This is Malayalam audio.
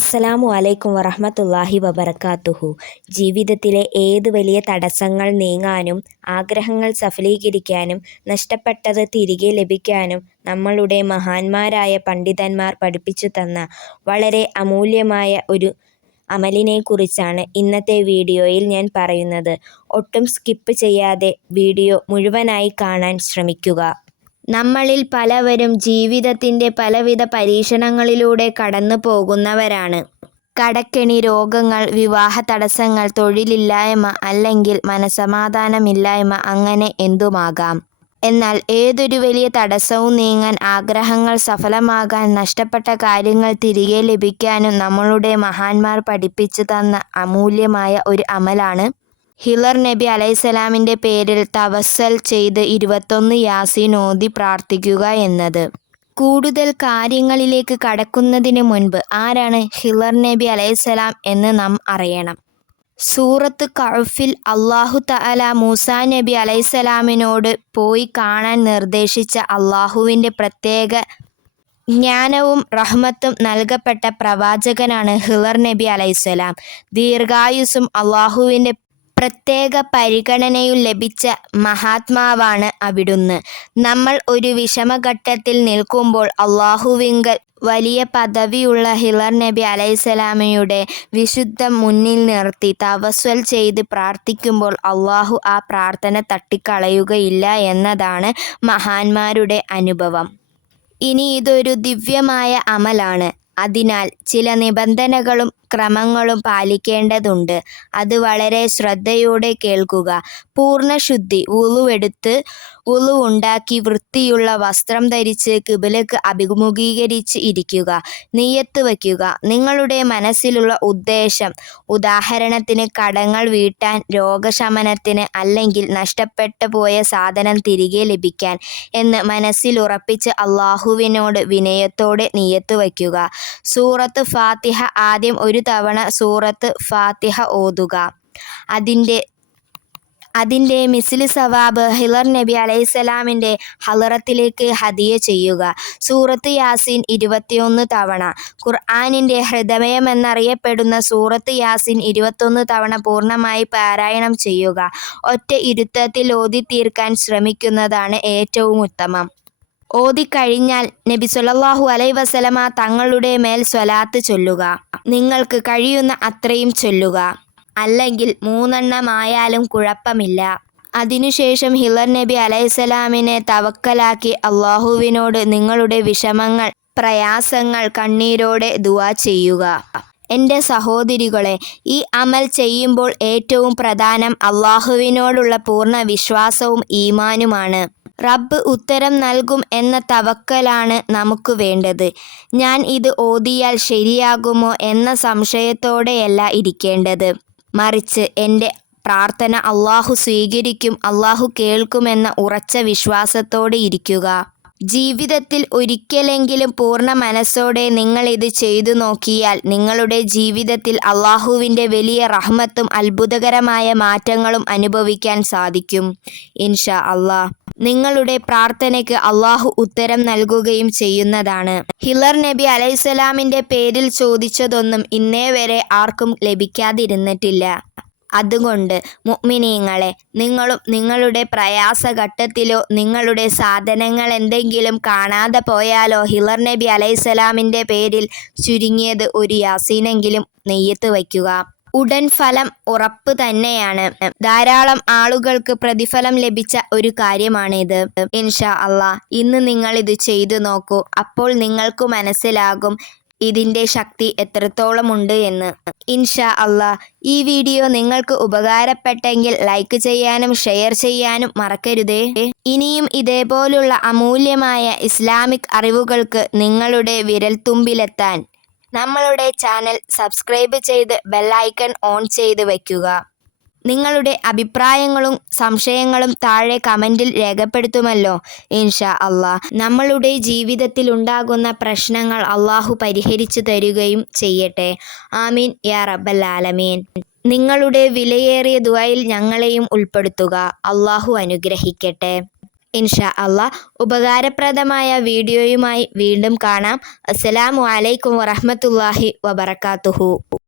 അസ്സലാമു അലൈക്കും വറഹ്മത്തുള്ളാഹി വബറകാതുഹു. ജീവിതത്തിലെ ഏത് വലിയ തടസ്സങ്ങൾ നീങ്ങാനും ആഗ്രഹങ്ങൾ സഫലീകരിക്കാനും നഷ്ടപ്പെട്ടത് തിരികെ ലഭിക്കാനും നമ്മളുടെ മഹാന്മാരായ പണ്ഡിതന്മാർ പഠിപ്പിച്ചു തന്ന വളരെ അമൂല്യമായ ഒരു അമലിനെക്കുറിച്ചാണ് ഇന്നത്തെ വീഡിയോയിൽ ഞാൻ പറയുന്നത്. ഒട്ടും സ്കിപ്പ് ചെയ്യാതെ വീഡിയോ മുഴുവനായി കാണാൻ ശ്രമിക്കുക. നമ്മളിൽ പലവരും ജീവിതത്തിൻ്റെ പലവിധ പരീക്ഷണങ്ങളിലൂടെ കടന്നു പോകുന്നവരാണ്. കടക്കെണി, രോഗങ്ങൾ, വിവാഹ തടസ്സങ്ങൾ, തൊഴിലില്ലായ്മ, അല്ലെങ്കിൽ മനസ്സമാധാനമില്ലായ്മ, അങ്ങനെ എന്തുമാകാം. എന്നാൽ ഏതൊരു വലിയ തടസ്സവും നീങ്ങാൻ, ആഗ്രഹങ്ങൾ സഫലമാകാൻ, നഷ്ടപ്പെട്ട കാര്യങ്ങൾ തിരികെ ലഭിക്കാനും നമ്മളുടെ മഹാന്മാർ പഠിപ്പിച്ചു തന്ന അമൂല്യമായ ഒരു അമലാണ് ഹിളർ നബി അലൈഹിസ്സലാമിൻ്റെ പേരിൽ തവസ്സൽ ചെയ്ത് 21 യാസീൻ ഓതി പ്രാർത്ഥിക്കുക എന്നത്. കൂടുതൽ കാര്യങ്ങളിലേക്ക് കടക്കുന്നതിന് മുൻപ് ആരാണ് ഹിളർ നബി അലൈഹിസ്സലാം എന്ന് നാം അറിയണം. സൂറത്ത് കഹ്ഫിൽ അല്ലാഹു തആല മൂസാ നബി അലൈഹിസ്സലാമിനോട് പോയി കാണാൻ നിർദ്ദേശിച്ച അല്ലാഹുവിൻ്റെ പ്രത്യേക ജ്ഞാനവും റഹ്മത്തും നൽകപ്പെട്ട പ്രവാചകനാണ് ഹിളർ നബി അലൈഹിസ്സലാം. ദീർഘായുസ്സും അല്ലാഹുവിൻ്റെ പ്രത്യേക പരിഗണനയും ലഭിച്ച മഹാത്മാവാണ് അവിടുന്ന്. നമ്മൾ ഒരു വിഷമഘട്ടത്തിൽ നിൽക്കുമ്പോൾ അല്ലാഹുവിങ്കൽ വലിയ പദവിയുള്ള ഹിളർ നബി അലൈഹിസ്സലാമയുടെ വിശുദ്ധം മുന്നിൽ നിർത്തി തവസ്സുൽ ചെയ്ത് പ്രാർത്ഥിക്കുമ്പോൾ അല്ലാഹു ആ പ്രാർത്ഥന തട്ടിക്കളയുകയില്ല എന്നതാണ് മഹാന്മാരുടെ അനുഭവം. ഇനി ഇതൊരു ദിവ്യമായ അമലാണ്. അതിനാൽ ചില നിബന്ധനകളും ക്രമങ്ങളും പാലിക്കേണ്ടതുണ്ട്. അത് വളരെ ശ്രദ്ധയോടെ കേൾക്കുക. പൂർണ്ണ ശുദ്ധി, വുളുവെടുത്ത് ഉണ്ടാക്കി വൃത്തിയുള്ള വസ്ത്രം ധരിച്ച് ഖിബ്ലക്ക് അഭിമുഖീകരിച്ച് ഇരിക്കുക. നിയ്യത്ത് വയ്ക്കുക. നിങ്ങളുടെ മനസ്സിലുള്ള ഉദ്ദേശം, ഉദാഹരണത്തിന് കടങ്ങൾ വീട്ടാൻ, രോഗശമനത്തിന്, അല്ലെങ്കിൽ നഷ്ടപ്പെട്ടു പോയ സാധനം തിരികെ ലഭിക്കാൻ എന്ന് മനസ്സിൽ ഉറപ്പിച്ച് അല്ലാഹുവിനോട് വിനയത്തോടെ നിയ്യത്ത് വയ്ക്കുക. സൂറത്ത് ഫാത്തിഹ ആദ്യം ഒരു തവണ സൂറത്ത് ഫാത്തിഹ ഓതുക. അതിൻ്റെ മിസ്ലി സവാബ് ഹിളർ നബി അലൈഹിസ്സലാമിൻ്റെ ഹളറത്തിലേക്ക് ഹദിയ ചെയ്യുക. സൂറത്ത് യാസീൻ 21 തവണ. ഖുർആനിൻ്റെ ഹൃദയമെന്നറിയപ്പെടുന്ന സൂറത്ത് യാസീൻ 21 തവണ പൂർണ്ണമായി പാരായണം ചെയ്യുക. ഒറ്റ ഇരുത്തത്തിൽ ഓതി തീർക്കാൻ ശ്രമിക്കുന്നതാണ് ഏറ്റവും ഉത്തമം. ഓതിക്കഴിഞ്ഞാൽ നബി സ്വല്ലല്ലാഹു അലൈഹി വസല്ലമ തങ്ങളുടെ മേൽ സ്വലാത്ത് ചൊല്ലുക. നിങ്ങൾക്ക് കഴിയുന്ന അത്രയും ചൊല്ലുക. അല്ലെങ്കിൽ 3 എണ്ണമായാലും കുഴപ്പമില്ല. അതിനുശേഷം ഹിളർ നബി അലൈഹിസ്സലാമിനെ തവക്കലാക്കി അല്ലാഹുവിനോട് നിങ്ങളുടെ വിഷമങ്ങൾ, പ്രയാസങ്ങൾ കണ്ണീരോടെ ദുആ ചെയ്യുക. എൻ്റെ സഹോദരികളെ, ഈ അമൽ ചെയ്യുമ്പോൾ ഏറ്റവും പ്രധാനം അല്ലാഹുവിനോടുള്ള പൂർണ്ണ വിശ്വാസവും ഈമാനുമാണ്. റബ്ബ് ഉത്തരം നൽകും എന്ന തവക്കലാണ് നമുക്ക് വേണ്ടത്. ഞാൻ ഇത് ഓതിയാൽ ശരിയാകുമോ എന്ന സംശയത്തോടെയല്ല ഇരിക്കേണ്ടത്. മറിച്ച് എൻ്റെ പ്രാർത്ഥന അല്ലാഹു സ്വീകരിക്കും, അല്ലാഹു കേൾക്കുമെന്ന ഉറച്ച വിശ്വാസത്തോടെ ഇരിക്കുക. ജീവിതത്തിൽ ഒരിക്കലെങ്കിലും പൂർണ്ണ മനസ്സോടെ നിങ്ങൾ ഇത് ചെയ്തു നോക്കിയാൽ നിങ്ങളുടെ ജീവിതത്തിൽ അല്ലാഹുവിൻ്റെ വലിയ റഹ്മത്തും അത്ഭുതകരമായ മാറ്റങ്ങളും അനുഭവിക്കാൻ സാധിക്കും. ഇൻഷാ അല്ലാഹ്. നിങ്ങളുടെ പ്രാർത്ഥനയ്ക്ക് അല്ലാഹു ഉത്തരം നൽകുകയും ചെയ്യുന്നതാണ്. ഹിളർ നബി അലൈഹിസ്സലാമിൻ്റെ പേരിൽ ചോദിച്ചതൊന്നും ഇന്നേ വരെ ആർക്കും ലഭിക്കാതിരുന്നിട്ടില്ല. അതുകൊണ്ട് മുഅ്മിനീങ്ങളെ, നിങ്ങളും നിങ്ങളുടെ പ്രയാസഘട്ടത്തിലോ നിങ്ങളുടെ സാധനങ്ങൾ എന്തെങ്കിലും കാണാതെ പോയാലോ ഹിളർ നബി അലൈഹിസ്സലാമിൻ്റെ പേരിൽ ചുരുങ്ങിയത് ഒരു യാസീനെങ്കിലും നെയ്യത്ത് വയ്ക്കുക. ഉടൻ ഫലം ഉറപ്പ് തന്നെയാണ്. ധാരാളം ആളുകൾക്ക് പ്രതിഫലം ലഭിച്ച ഒരു കാര്യമാണിത്. ഇൻഷാ അല്ലാഹ്. ഇന്ന് നിങ്ങൾ ഇത് ചെയ്തു നോക്കൂ. അപ്പോൾ നിങ്ങൾക്ക് മനസ്സിലാകും ഇതിൻ്റെ ശക്തി എത്രത്തോളം ഉണ്ട് എന്ന്. ഇൻഷാ അല്ലാഹ്. ഈ വീഡിയോ നിങ്ങൾക്ക് ഉപകാരപ്പെട്ടെങ്കിൽ ലൈക്ക് ചെയ്യാനും ഷെയർ ചെയ്യാനും മറക്കരുതേ. ഇനിയും ഇതേപോലുള്ള അമൂല്യമായ ഇസ്ലാമിക് അറിവുകൾക്ക് നിങ്ങളുടെ വിരൽത്തുമ്പിലെത്താൻ നമ്മളുടെ ചാനൽ സബ്സ്ക്രൈബ് ചെയ്ത് ബെല്ലൈക്കൺ ഓൺ ചെയ്ത് വയ്ക്കുക. നിങ്ങളുടെ അഭിപ്രായങ്ങളും സംശയങ്ങളും താഴെ കമൻറ്റിൽ രേഖപ്പെടുത്തുമല്ലോ. ഇൻഷാ അല്ലാഹ്. നമ്മളുടെ ജീവിതത്തിൽ ഉണ്ടാകുന്ന പ്രശ്നങ്ങൾ അല്ലാഹു പരിഹരിച്ചു തരികയും ചെയ്യട്ടെ. ആമീൻ യാ റബ്ബൽ ആലമീൻ. നിങ്ങളുടെ വിലയേറിയ ദുആയിൽ ഞങ്ങളെയും ഉൾപ്പെടുത്തുക. അല്ലാഹു അനുഗ്രഹിക്കട്ടെ. ഇൻഷാ അള്ളാഹ് ഉപകാരപ്രദമായ വീഡിയോയുമായി വീണ്ടും കാണാം. അസ്സലാമു അലൈക്കും വറഹ്മത്തുള്ളാഹി വബറകാതുഹു.